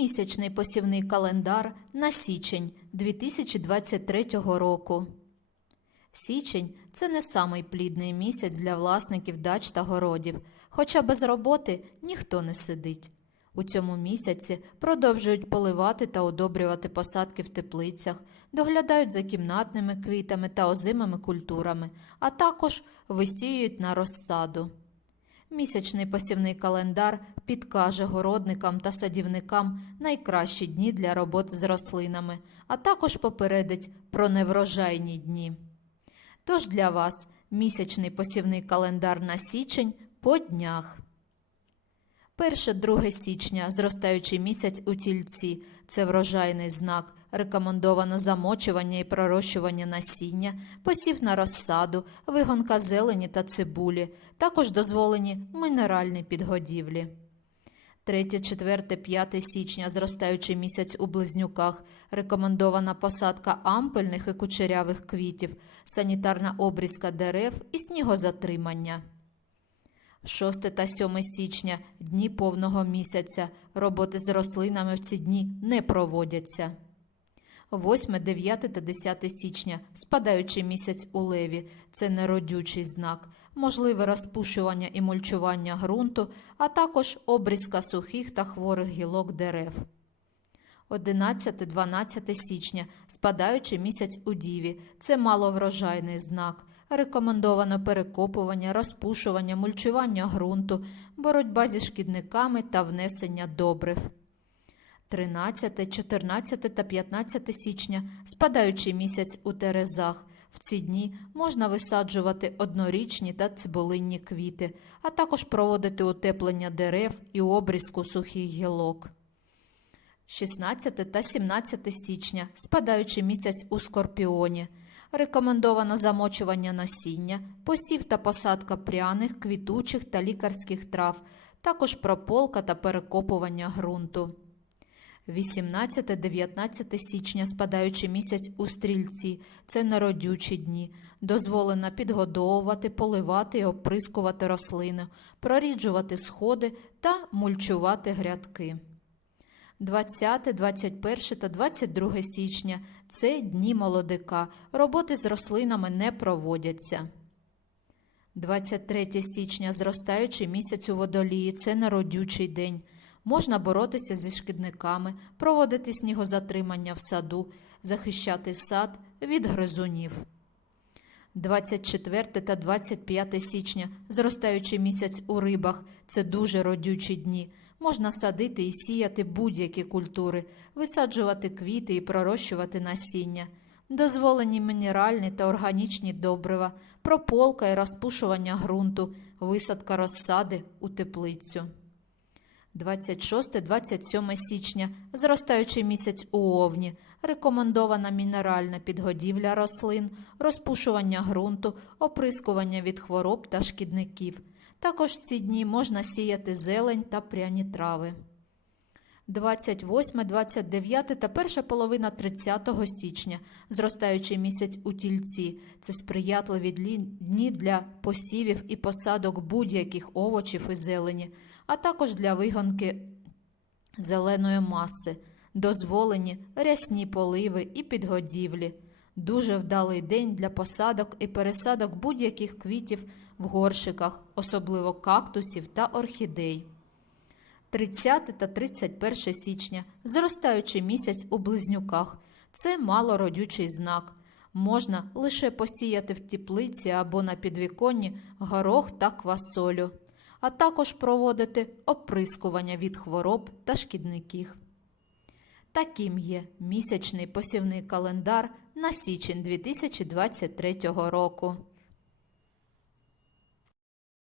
Місячний посівний календар на січень 2023 року. Січень це не самий плідний місяць для власників дач та городів, хоча без роботи ніхто не сидить. У цьому місяці продовжують поливати та удобрювати посадки в теплицях, доглядають за кімнатними квітами та озимими культурами, а також висіюють на розсаду. Місячний посівний календар підкаже городникам та садівникам найкращі дні для роботи з рослинами, а також попередить про неврожайні дні. Тож для вас місячний посівний календар на січень по днях. 1-2 січня зростаючий місяць у тільці це врожайний знак. Рекомендовано замочування і пророщування насіння, посів на розсаду, вигонка зелені та цибулі. Також дозволені мінеральні підгодівлі. 3, 4, 5 січня зростаючий місяць у близнюках. Рекомендована посадка ампельних і кучерявих квітів, санітарна обрізка дерев і снігозатримання. 6 та 7 січня дні повного місяця. Роботи з рослинами в ці дні не проводяться. 8, 9 та 10 січня спадаючий місяць у леві це неродючий знак, можливе розпушування і мульчування ґрунту, а також обрізка сухих та хворих гілок дерев. 11-12 січня спадаючий місяць у діві це маловрожайний знак. Рекомендовано перекопування, розпушування, мульчування ґрунту, боротьба зі шкідниками та внесення добрив. 13, 14 та 15 січня спадаючий місяць у терезах. В ці дні можна висаджувати однорічні та цибулинні квіти, а також проводити утеплення дерев і обрізку сухих гілок. 16 та 17 січня спадаючий місяць у скорпіоні. Рекомендовано замочування насіння, посів та посадка пряних, квітучих та лікарських трав, також прополка та перекопування ґрунту. 18-19 січня спадаючий місяць у стрільці це народючі дні. Дозволено підгодовувати, поливати і оприскувати рослини, проріджувати сходи та мульчувати грядки. 20, 21 та 22 січня це дні молодика. Роботи з рослинами не проводяться. 23 січня зростаючий місяць у водолії це народючий день. Можна боротися зі шкідниками, проводити снігозатримання в саду, захищати сад від гризунів. 24 та 25 січня зростаючий місяць у рибах це дуже родючі дні. Можна садити і сіяти будь-які культури, висаджувати квіти і пророщувати насіння. Дозволені мінеральні та органічні добрива, прополка і розпушування ґрунту, висадка розсади у теплицю. 26-27 січня зростаючий місяць у овні, рекомендована мінеральна підгодівля рослин, розпушування ґрунту, оприскування від хвороб та шкідників. Також ці дні можна сіяти зелень та пряні трави. 28, 29 та перша половина 30 січня, зростаючий місяць у тільці. Це сприятливі дні для посівів і посадок будь-яких овочів і зелені, а також для вигонки зеленої маси, дозволені рясні поливи і підгодівлі. Дуже вдалий день для посадок і пересадок будь-яких квітів в горшиках, особливо кактусів та орхідей. 30 та 31 січня зростаючий місяць у близнюках. Це малородючий знак. Можна лише посіяти в теплиці або на підвіконні горох та квасолю, а також проводити оприскування від хвороб та шкідників. Таким є місячний посівний календар на січень 2023 року.